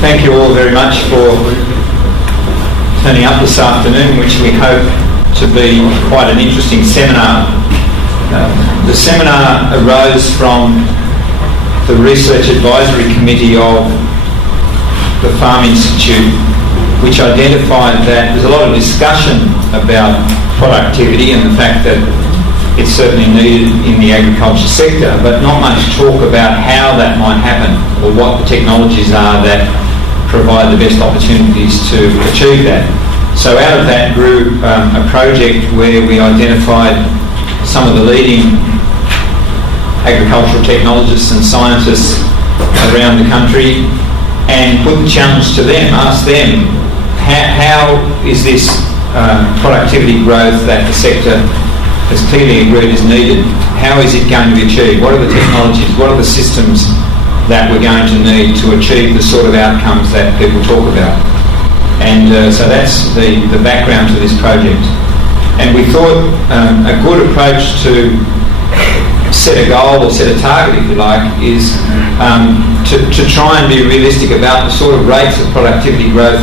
thank you all very much for turning up this afternoon, which we hope to be quite an interesting seminar. The seminar arose from the Research Advisory Committee of the Farm Institute, which identified that there's a lot of discussion about productivity and the fact that it's certainly needed in the agriculture sector, but not much talk about how that might happen or what the technologies are that provide the best opportunities to achieve that. So out of that grew a project where we identified some of the leading agricultural technologists and scientists around the country and put the challenge to them, ask them, how is this productivity growth that the sector has clearly agreed is needed, how is it going to be achieved? What are the technologies, what are the systems that we're going to need to achieve the sort of outcomes that people talk about? And so that's the background to this project. And we thought a good approach to set a goal or set a target, if you like, is to try and be realistic about the sort of rates of productivity growth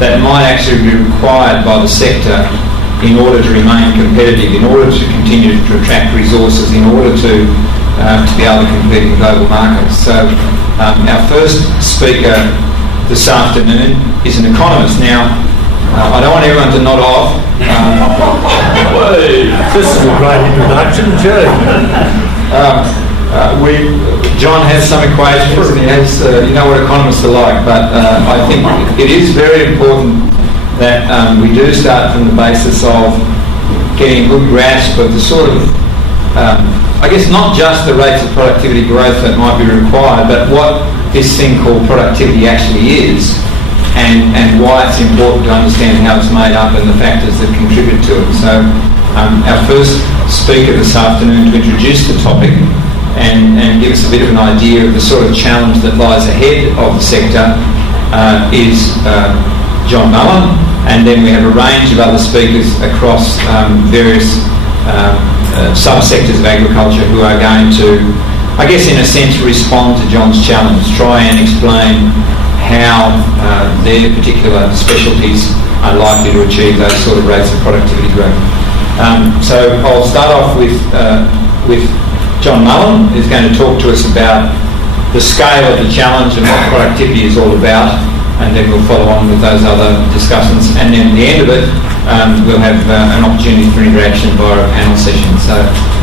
that might actually be required by the sector in order to remain competitive, in order to continue to attract resources, in order to be able to compete in global markets. So our first speaker this afternoon is an economist. Now, I don't want everyone to nod off. This is a great introduction, Joe. John has some equations and he has, you know what economists are like, but I think it is very important that we do start from the basis of getting a good grasp of the sort of, I guess not just the rates of productivity growth that might be required, but what this thing called productivity actually is and why it's important to understand how it's made up and the factors that contribute to it. So our first speaker this afternoon to introduce the topic and give us a bit of an idea of the sort of challenge that lies ahead of the sector is John Mullen, and then we have a range of other speakers across various subsectors of agriculture who are going to, I guess in a sense, respond to John's challenge, try and explain how their particular specialties are likely to achieve those sort of rates of productivity growth. So I'll start off with John Mullen, who's going to talk to us about the scale of the challenge and what productivity is all about, and then we'll follow on with those other discussions. And then at the end of it, we'll have an opportunity for interaction via a panel session. So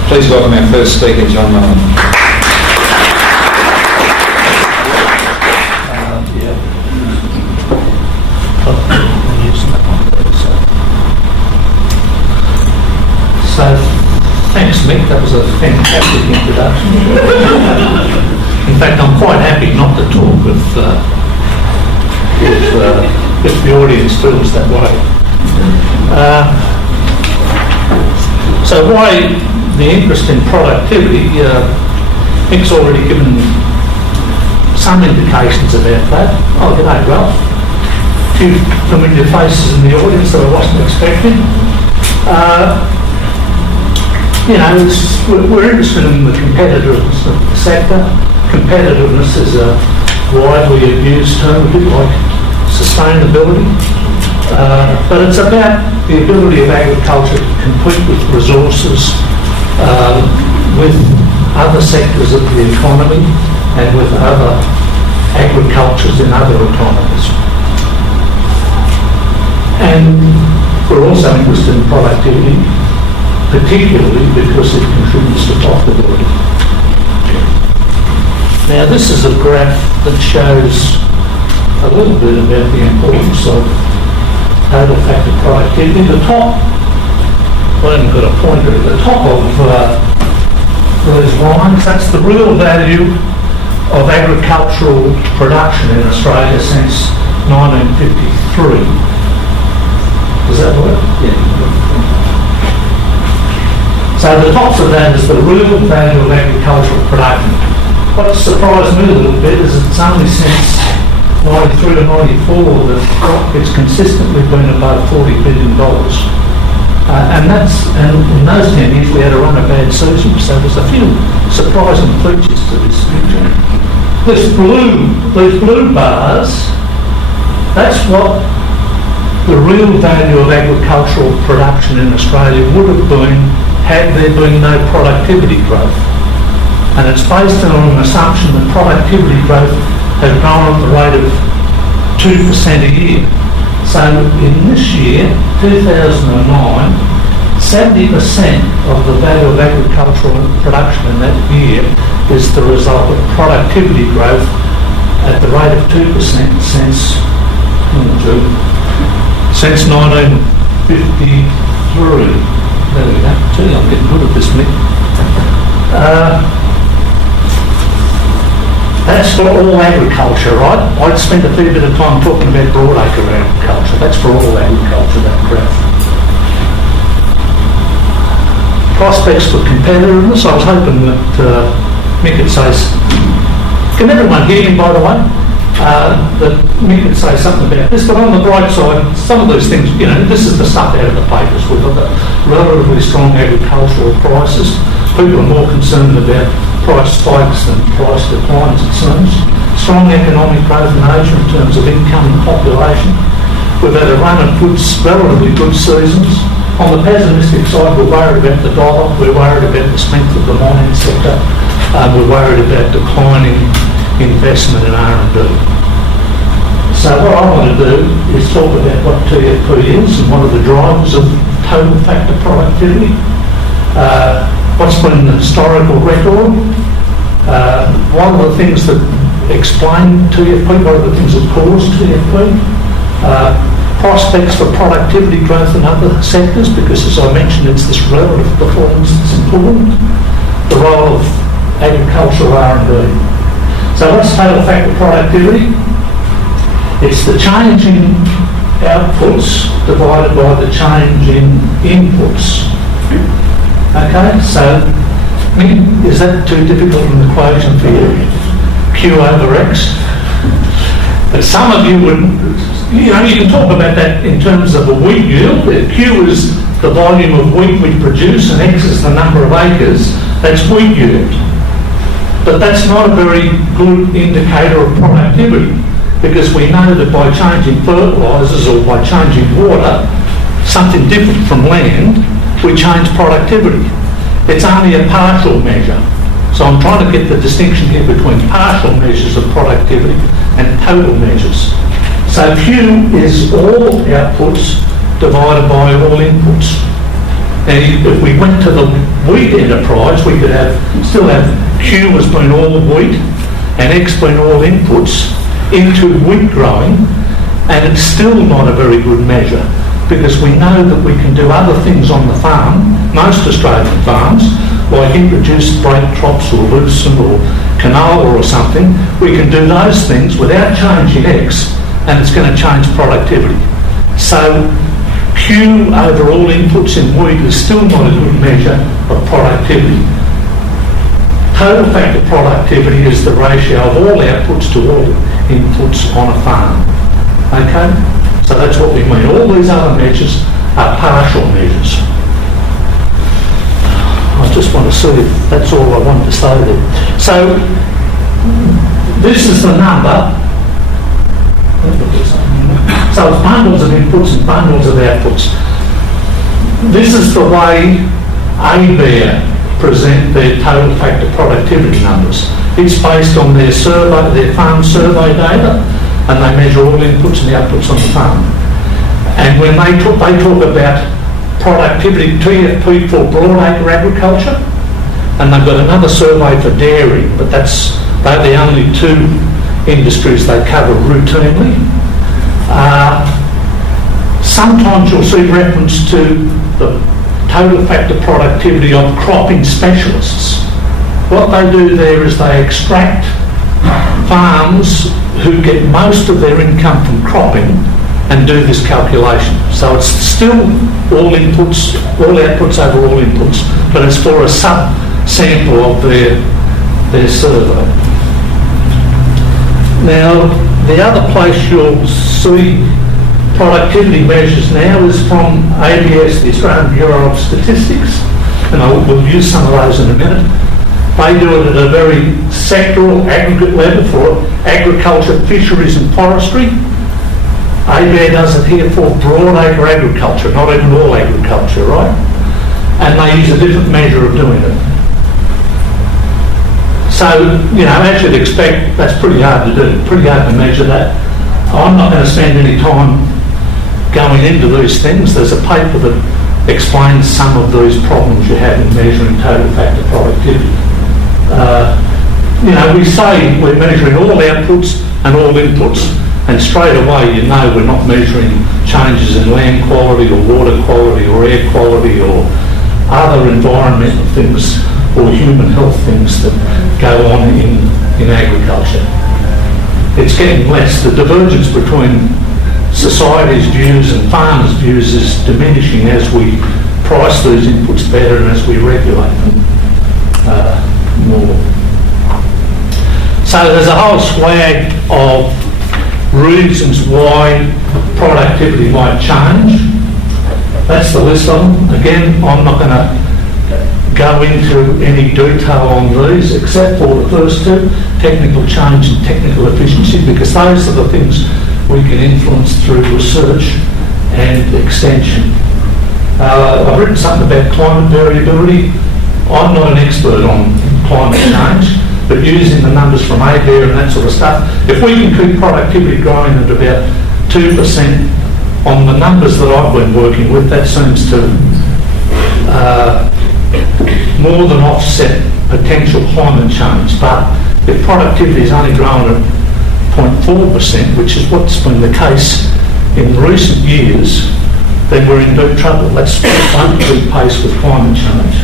please welcome our first speaker, John Mullen. So, thanks, Mick. That was a fantastic introduction. In fact, I'm quite happy not to talk if the audience feels that way. So why the interest in productivity? Mick's already given some indications about that. Oh, g'day, Ralph. A few familiar faces in the audience that I wasn't expecting. We're interested in the competitiveness of the sector. Competitiveness is a widely abused term, a bit like sustainability, but it's about the ability of agriculture to compete with resources, with other sectors of the economy and with other agricultures in other economies. And we're also interested in productivity, particularly because it contributes to profitability. Now this is a graph that shows a little bit about the importance of total factor productivity. The top, I haven't got a pointer, at the top of those lines, that's the real value of agricultural production in Australia since 1953. Does that work? Yeah. So the tops of that is the real value of agricultural production. What surprised me a little bit is it's only since 93 to 94 that it's consistently been above $40 billion. And in those 10 years we had a run of bad seasons, so there's a few surprising features to this picture. These blue bars That's what the real value of agricultural production in Australia would have been had there been no productivity growth. And it's based on an assumption that productivity growth has grown at the rate of 2% a year. So in this year, 2009, 70% of the value of agricultural production in that year is the result of productivity growth at the rate of 2% since 1953. There we go. Gee, I'm getting good at this, Nick. That's for all agriculture, right? I'd spent a fair bit of time talking about broadacre agriculture. That's for all agriculture, that graph. Prospects for competitiveness. I was hoping that Mick would say... Can everyone hear me, by the way? That Mick would say something about this, but on the bright side, some of those things, this is the stuff out of the papers. We've got the relatively strong agricultural prices. People are more concerned about price spikes than price declines, it seems. Strong economic growth in Asia in terms of income and population. We've had a run of relatively good seasons. On the pessimistic side, we're worried about the dollar, we're worried about the strength of the mining sector, we're worried about declining investment in R&D. So what I want to do is talk about what TFP is and what are the drivers of total factor productivity, what's been the historical record, what are the things that explain TFP, what are the things that cause TFP, prospects for productivity growth in other sectors, because as I mentioned, it's this relative performance that's important, the role of agricultural R&D. So what's total factor productivity? It's the change in outputs divided by the change in inputs. Okay, so is that too difficult an equation for you? Q over X? But some of you would, you can talk about that in terms of a wheat yield. Q is the volume of wheat we produce and X is the number of acres. That's wheat yield. But that's not a very good indicator of productivity, because we know that by changing fertilisers or by changing water, something different from land, we change productivity. It's only a partial measure. So I'm trying to get the distinction here between partial measures of productivity and total measures. So Q is all outputs divided by all inputs. And if we went to the wheat enterprise, we could still have Q as being all wheat and X being all inputs into wheat growing, and it's still not a very good measure, because we know that we can do other things on the farm, most Australian farms, like introduce break crops or lucerne or canola or something. We can do those things without changing X, and it's going to change productivity. So Q over all inputs in wheat is still not a good measure of productivity. Total factor productivity is the ratio of all outputs to all inputs on a farm. Okay? So that's what we mean. All these other measures are partial measures. I just want to see if that's all I want to say there. So this is the number. So it's bundles of inputs and bundles of outputs. This is the way ABARE present their total factor productivity numbers. It's based on their farm survey data, and they measure all inputs and the outputs on the farm. And when they talk about productivity, TFP for broadacre agriculture, and they've got another survey for dairy, but they're the only two industries they cover routinely. Sometimes you'll see reference to the total factor productivity of cropping specialists. What they do there is they extract farms who get most of their income from cropping and do this calculation. So it's still all inputs, all outputs over all inputs, but it's for a sub-sample of their survey. Now, the other place you'll see productivity measures now is from ABS, the Australian Bureau of Statistics, and we'll use some of those in a minute. They do it at a very sectoral, aggregate level for agriculture, fisheries and forestry. ABARE does it here for broadacre agriculture, not even all agriculture, right? And they use a different measure of doing it. So, as you'd expect, that's pretty hard to do, pretty hard to measure that. I'm not going to spend any time going into these things. There's a paper that explains some of these problems you have in measuring total factor productivity. We say we're measuring all outputs and all inputs, and straight away we're not measuring changes in land quality or water quality or air quality or other environmental things or human health things that go on in agriculture. It's getting less. The divergence between society's views and farmers' views is diminishing as we price these inputs better and as we regulate them more. So there's a whole swag of reasons why productivity might change. That's the list of them. Again, I'm not going to go into any detail on these except for the first two, technical change and technical efficiency, because those are the things we can influence through research and extension. I've written something about climate variability. I'm not an expert on climate change, but using the numbers from ABARE and that sort of stuff, if we can keep productivity growing at about 2% on the numbers that I've been working with, that seems to more than offset potential climate change. But if productivity is only growing at 0.4%, which is what's been the case in recent years, then we're in deep trouble. That's won't keep pace with climate change.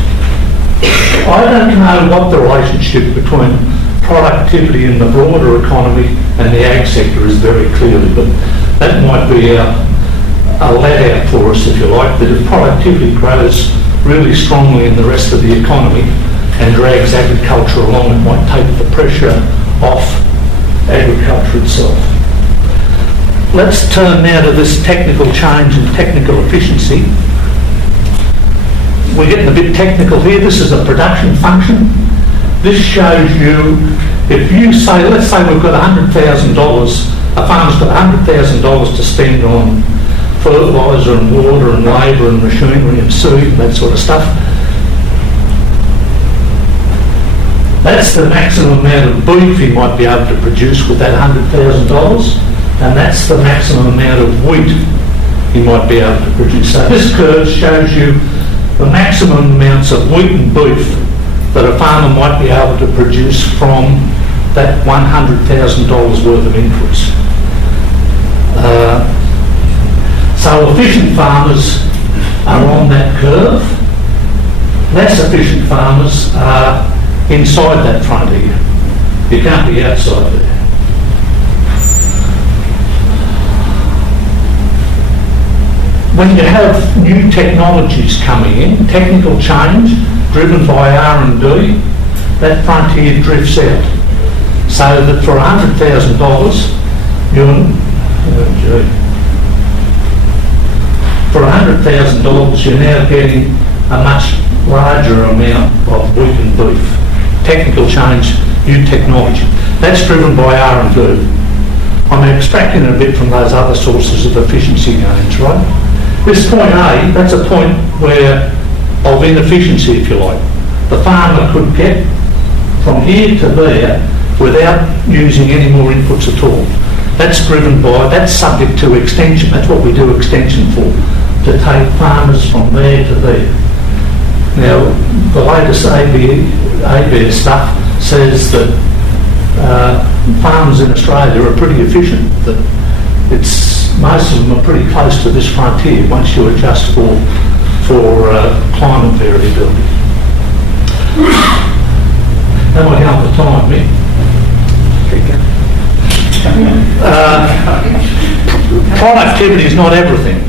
I don't know what the relationship between productivity in the broader economy and the ag sector is very clearly, but that might be a let out for us, if you like, that if productivity grows really strongly in the rest of the economy and drags agriculture along, it might take the pressure off agriculture itself. Let's turn now to this technical change and technical efficiency. We're getting a bit technical here. This is a production function. This shows you, if you say, let's say we've got $100,000, a farmer's got $100,000 to spend on fertiliser and water and labour and machinery and seed and that sort of stuff. That's the maximum amount of beef he might be able to produce with that $100,000, and that's the maximum amount of wheat he might be able to produce. So this curve shows you the maximum amounts of wheat and beef that a farmer might be able to produce from that $100,000 worth of inputs. So efficient farmers are on that curve. Less efficient farmers are inside that frontier. You can't be outside there. When you have new technologies coming in, technical change driven by R&D, that frontier drifts out. So that for $100,000, for $100,000 you're now getting a much larger amount of wheat and beef. Technical change, new technology. That's driven by R&D. I'm extracting a bit from those other sources of efficiency gains, right? This point A, that's a point where of inefficiency, if you like. The farmer could get from here to there without using any more inputs at all. That's driven by, that's subject to extension. That's what we do extension for, to take farmers from there to there. Now, the latest ABARE stuff says that farmers in Australia are pretty efficient, that most of them are pretty close to this frontier once you adjust for climate variability. How am I going for time, Mick? Productivity is not everything.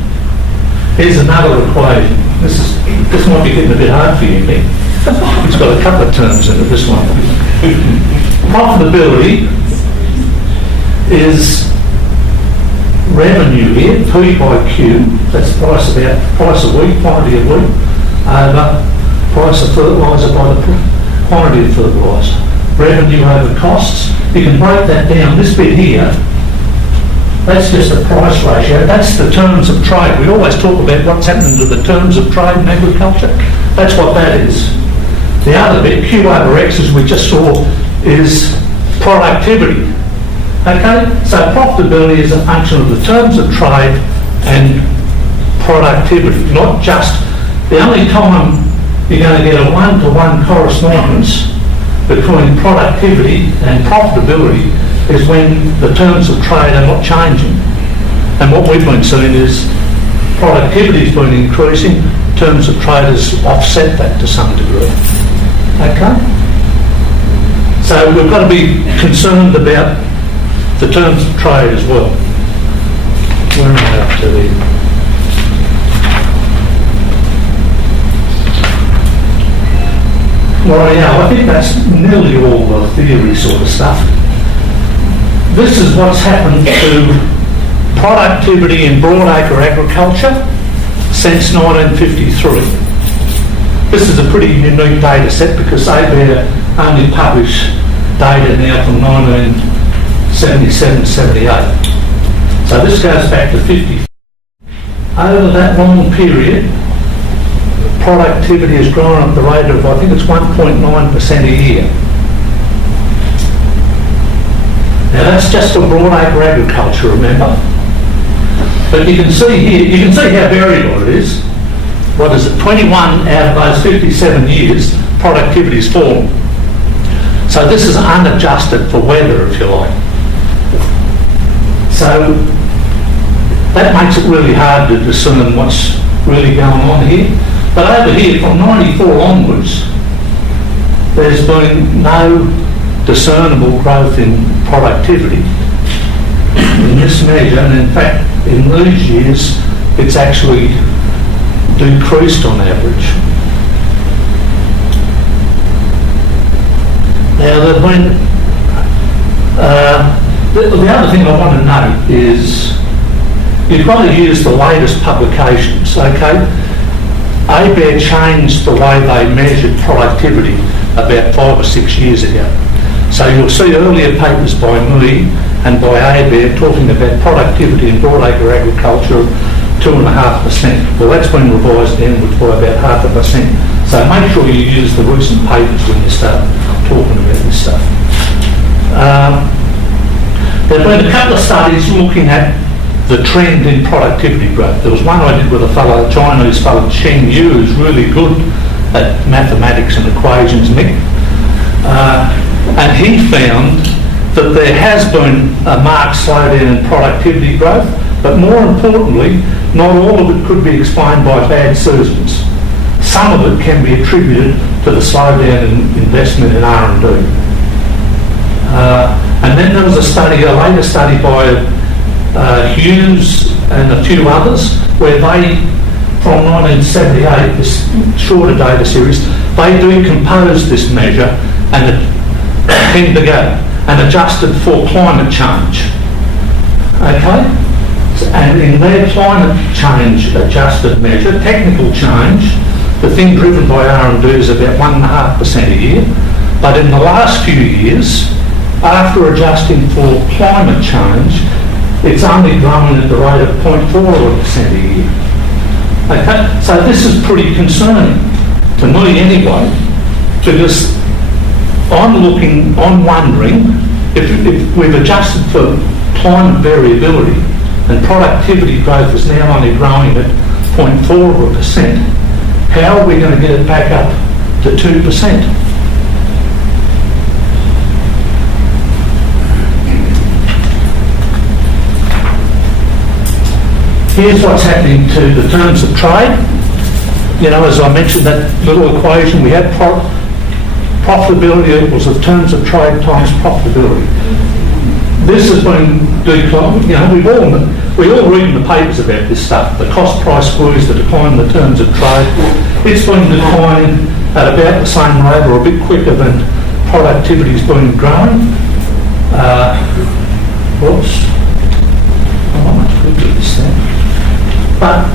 Here's another equation. This might be getting a bit hard for you, Mick. It's got a couple of terms in it, this one. Profitability is revenue here, P by Q, that's price of wheat, quantity of wheat, over price of fertiliser by the quantity of fertiliser. Revenue over costs. You can break that down. This bit here That's just a price ratio. That's the terms of trade. We always talk about what's happening to the terms of trade in agriculture. That's what that is. The other bit, Q over X, as we just saw, is productivity. Okay? So profitability is a function of the terms of trade and productivity, not just... The only time you're going to get a one-to-one correspondence between productivity and profitability is when the terms of trade are not changing. And what we've been seeing is productivity's been increasing, terms of trade has offset that to some degree. Okay? So we've got to be concerned about the terms of trade as well. Where am I up to there? Well, yeah, I think that's nearly all the theory sort of stuff. This is what's happened to productivity in broadacre agriculture since 1953. This is a pretty unique data set because AFI only publish data now from 1977-78. So this goes back to 50. Over that long period, productivity has grown at the rate of, I think it's 1.9% a year. Now that's just for broadacre agriculture, remember? But you can see here, you can see how variable it is. What is it, 21 out of those 57 years, productivity's fallen. So this is unadjusted for weather, if you like. So that makes it really hard to discern what's really going on here. But over here, from 94 onwards, there's been no discernible growth in productivity in this measure, and in fact, in these years, it's actually decreased on average. Now, the other thing I want to note is you've got to use the latest publications, okay? ABARE changed the way they measured productivity about 5 or 6 years ago. So you'll see earlier papers by me and by ABARE talking about productivity in broadacre agriculture of 2.5%. Well, that's been revised downwards by about 0.5%. So make sure you use the recent papers when you start talking about this stuff. There have been a couple of studies looking at the trend in productivity growth. There was one I did with a Chinese fellow, Cheng Yu, who's really good at mathematics and equations, Nick. And he found that there has been a marked slowdown in productivity growth, but more importantly, not all of it could be explained by bad seasons. Some of it can be attributed to the slowdown in investment in R&D. And then there was a later study by Hughes and a few others, where they, from 1978, this shorter data series, they decomposed this measure and it came together and adjusted for climate change. Okay? And in their climate change adjusted measure, technical change, the thing driven by R&D is about 1.5% a year. But in the last few years, after adjusting for climate change, it's only growing at the rate of 0.4% a year. Okay? So this is pretty concerning, to me anyway, because I'm wondering if we've adjusted for climate variability and productivity growth is now only growing at 0.4%, how are we going to get it back up to 2%? Here's what's happening to the terms of trade. You know, as I mentioned, that little equation we had, profitability equals the terms of trade times profitability. This has been declining. You know, we all read in the papers about this stuff. The cost price squeeze, the decline in the terms of trade. It's been declining at about the same rate or a bit quicker than productivity's been growing. Whoops. I'm not much good at this thing. But,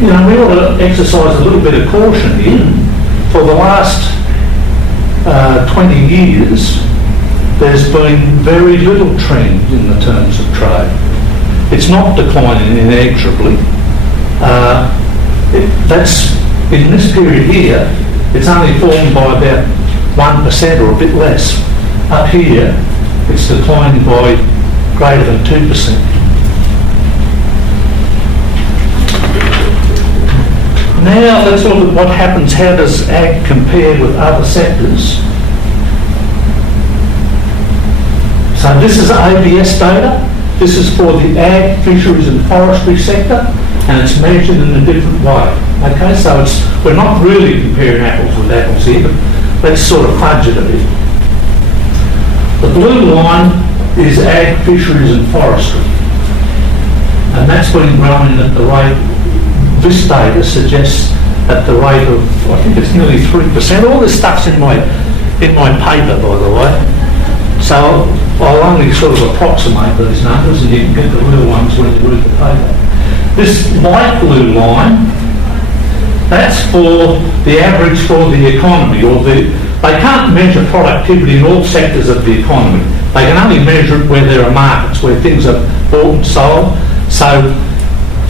you know, we ought to exercise a little bit of caution here. For the last 20 years, there's been very little trend in the terms of trade. It's not declining inexorably. That's in this period here, it's only fallen by about 1% or a bit less. Up here, it's declining by greater than 2%. Now let's look at what happens. How does ag compare with other sectors? So this is ABS data. This is for the ag, fisheries and forestry sector, and it's measured in a different way. Okay, so we're not really comparing apples with apples here, but let's sort of fudge it a bit. The blue line is ag, fisheries and forestry, and that's been growing at the rate, this data suggests at the rate of, I think it's nearly 3%. All this stuff's in my paper, by the way. So I'll only sort of approximate these numbers, and you can get the real ones when you read the paper. This light blue line, that's for the average for the economy, or they can't measure productivity in all sectors of the economy. They can only measure it where there are markets, where things are bought and sold. So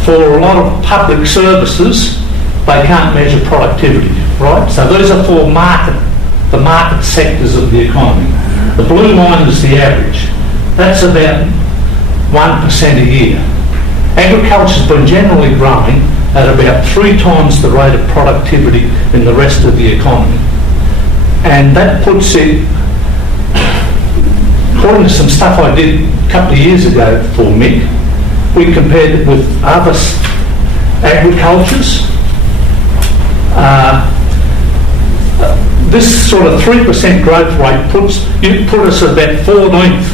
for a lot of public services, they can't measure productivity, right? So these are for the market sectors of the economy. The blue line is the average. That's about 1% a year. Agriculture's been generally growing at about 3 times the rate of productivity in the rest of the economy. And that puts it, according to some stuff I did a couple of years ago for Mick, we compared it with other agricultures. This sort of 3% growth rate put us about 14th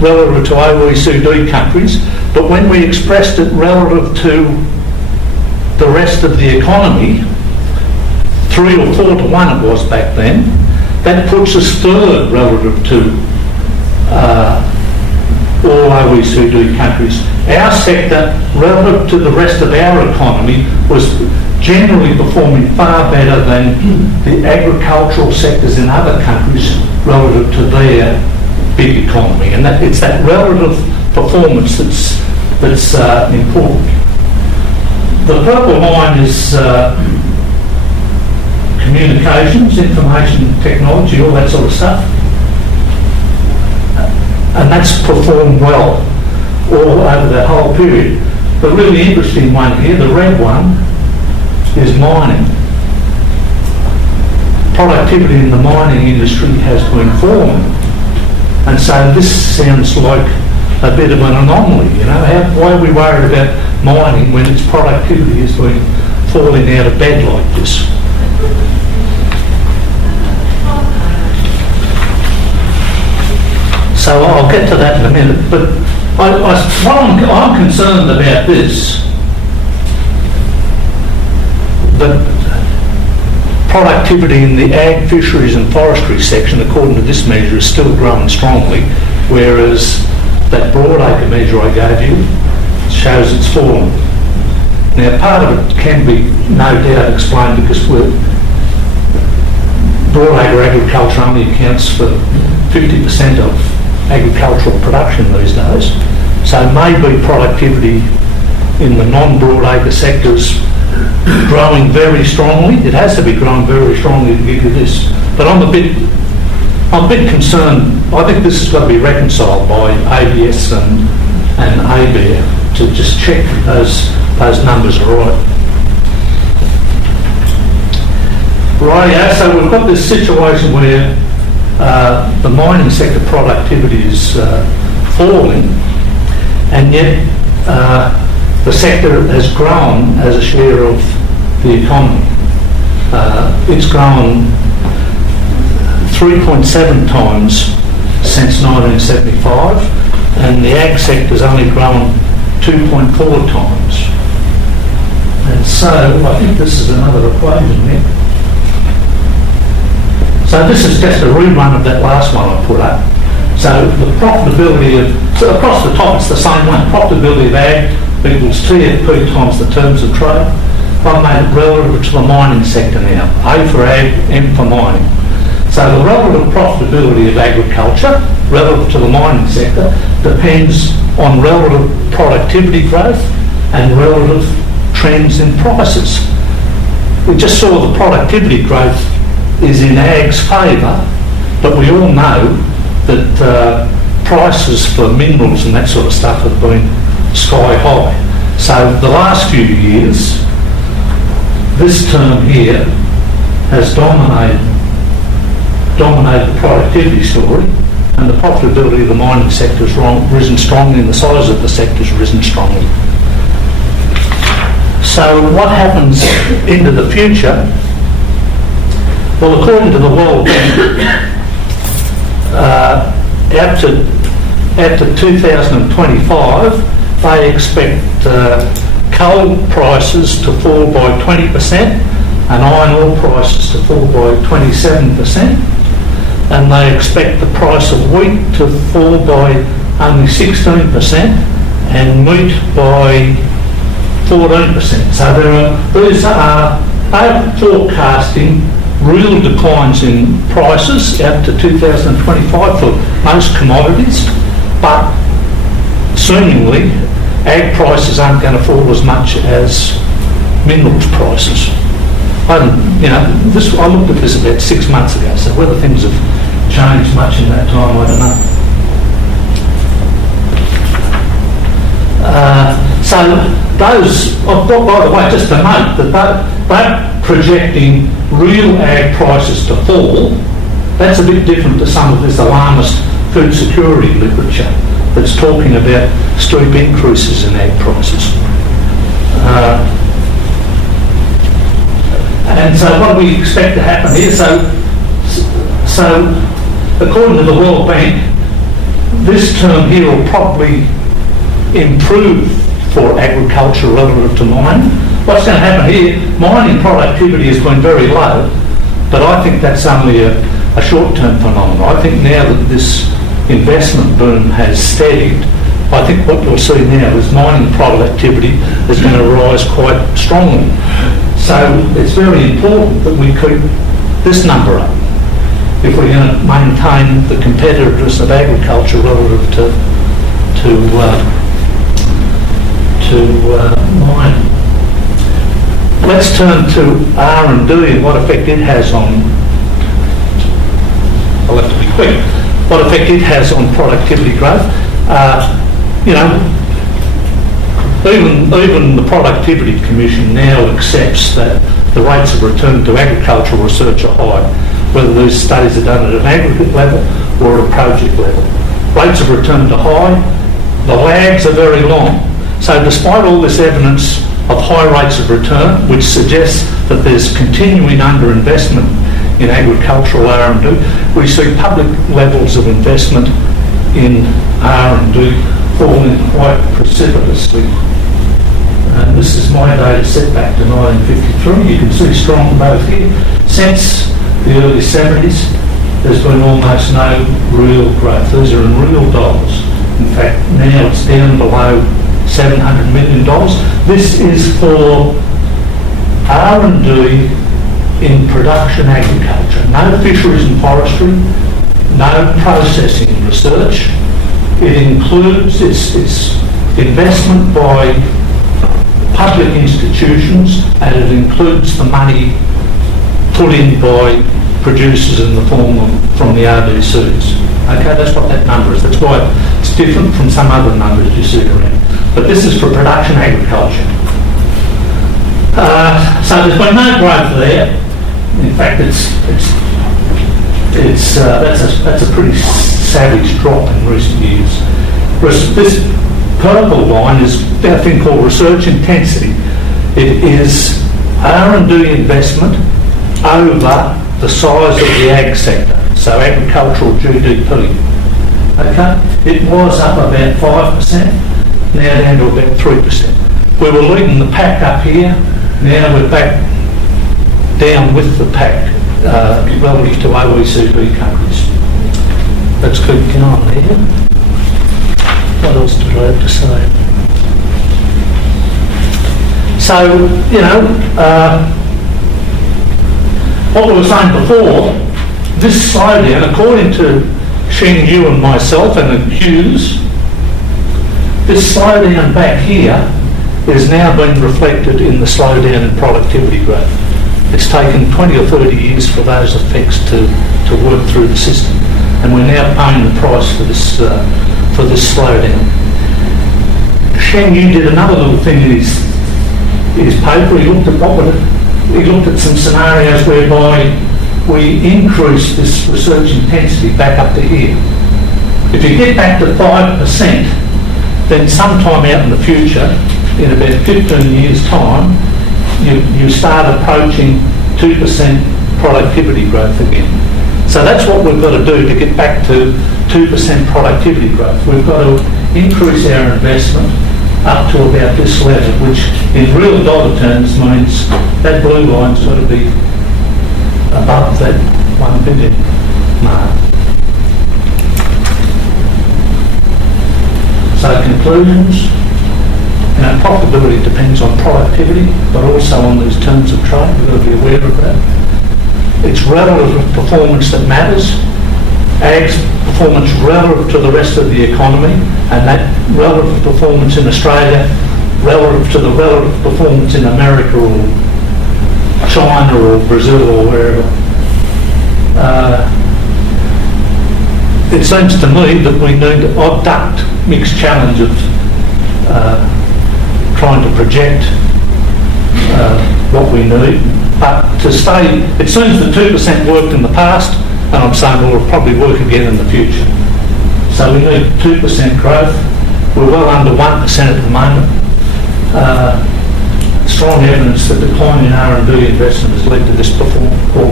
relative to OECD countries, but when we expressed it relative to the rest of the economy, 3 or 4 to 1 it was back then, that puts us 3rd relative to all OECD countries. Our sector, relative to the rest of our economy, was generally performing far better than the agricultural sectors in other countries relative to their big economy. And it's that relative performance that's important. The purple line is communications, information technology, all that sort of stuff. And that's performed well all over the whole period. The really interesting one here, the red one, is mining. Productivity in the mining industry has been falling. And so this sounds like a bit of an anomaly, you know. Why are we worried about mining when its productivity has been falling out of bed like this? So I'll get to that in a minute, but I'm concerned about this, that productivity in the ag, fisheries and forestry section, according to this measure, is still growing strongly, whereas that broadacre measure I gave you shows it's fallen. Now, part of it can be no doubt explained because broadacre agriculture only accounts for 50% of agricultural production these days. So maybe productivity in the non-broadacre sectors growing very strongly. It has to be growing very strongly to give you this. But I'm a bit concerned. I think this has got to be reconciled by ABS and ABARE to just check that those numbers are right. Rightio, so we've got this situation where the mining sector productivity is falling, and yet the sector has grown as a share of the economy. It's grown 3.7 times since 1975, and the ag sector's only grown 2.4 times. And so I think this is another equation there. So this is just a rerun of that last one I put up. So the profitability so across the top it's the same one. Profitability of ag equals TFP times the terms of trade. I've made it relative to the mining sector now. A for ag, M for mining. So So the relative profitability of agriculture relative to the mining sector depends on relative productivity growth and relative trends in prices. We just saw the productivity growth is in ag's favour, but we all know that prices for minerals and that sort of stuff have been sky high. So the last few years, this term here has dominated the productivity story, and the profitability of the mining sector has risen strongly, and the size of the sector has risen strongly. So what happens into the future? Well, according to the World Bank, after 2025, they expect coal prices to fall by 20% and iron ore prices to fall by 27%, and they expect the price of wheat to fall by only 16% and meat by 14%. So these are forecasting real declines in prices out to 2025 for most commodities, but seemingly ag prices aren't going to fall as much as minerals prices. I looked at this about 6 months ago, so whether things have changed much in that time, I don't know. So those, by the way, just to note that they're projecting real ag prices to fall. That's a bit different to some of this alarmist food security literature that's talking about steep increases in ag prices. And so what do we expect to happen here? So according to the World Bank, this term here will probably improve for agriculture relative to mining. What's going to happen here, mining productivity has been very low, but I think that's only a short-term phenomenon. I think now that this investment boom has steadied, I think what you'll see now is mining productivity is going to rise quite strongly. So it's very important that we keep this number up if we're going to maintain the competitiveness of agriculture relative to mining. Let's turn to R&D and what effect it has on, I'll have to be quick, what effect it has on productivity growth. Even the Productivity Commission now accepts that the rates of return to agricultural research are high, whether these studies are done at an aggregate level or at a project level. Rates of return are high, the lags are very long. So despite all this evidence of high rates of return, which suggests that there's continuing underinvestment in agricultural R&D, we see public levels of investment in R&D falling quite precipitously. And this is my data set back to 1953. You can see strong growth here. Since the early 70s, there's been almost no real growth. These are in real dollars. In fact, now it's down below $700 million. This is for R&D in production agriculture. No fisheries and forestry, no processing research. It includes its investment by public institutions, and it includes the money put in by producers in the form of, from the RDCs. Okay, that's what that number is. That's why it's different from some other numbers you see around. But this is for production agriculture. So there's been no growth there. In fact, that's a pretty savage drop in recent years. This purple line is a thing called research intensity. It is R&D investment over the size of the ag sector, so agricultural GDP. Okay, it was up about 5%, now down to about 3%. We were leading the pack up here, now we're back down with the pack relative to OECD countries. Let's keep going on here. What else did I have to say? So, what we were saying before this slowdown, according to Sheng Yu and myself and Hughes, this slowdown back here is now being reflected in the slowdown in productivity growth. It's taken 20 or 30 years for those effects to work through the system, and we're now paying the price for this slowdown. Sheng Yu did another little thing in his paper. He looked at some scenarios whereby we increase this research intensity back up to here. If you get back to 5%, then sometime out in the future, in about 15 years' time, you start approaching 2% productivity growth again. So that's what we've got to do to get back to 2% productivity growth. We've got to increase our investment up to about this level, which in real dollar terms means that blue line's got to be above that 1 billion mark. So conclusions, profitability depends on productivity, but also on these terms of trade. We've got to be aware of that. It's relative performance that matters. Ag's performance relative to the rest of the economy, and that relative performance in Australia relative to the relative performance in America or China or Brazil or wherever. It seems to me that we need to abduct mixed challenge of trying to project what we need, but to stay, it seems that 2% worked in the past, and I'm saying it will probably work again in the future. So we need 2% growth. We're well under 1% at the moment. Strong evidence that decline in R&D investment has led to this poor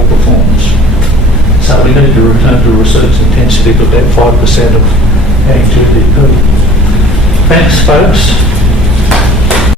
performance. So we need to return to research intensity of about 5% of our GDP. Thanks, folks.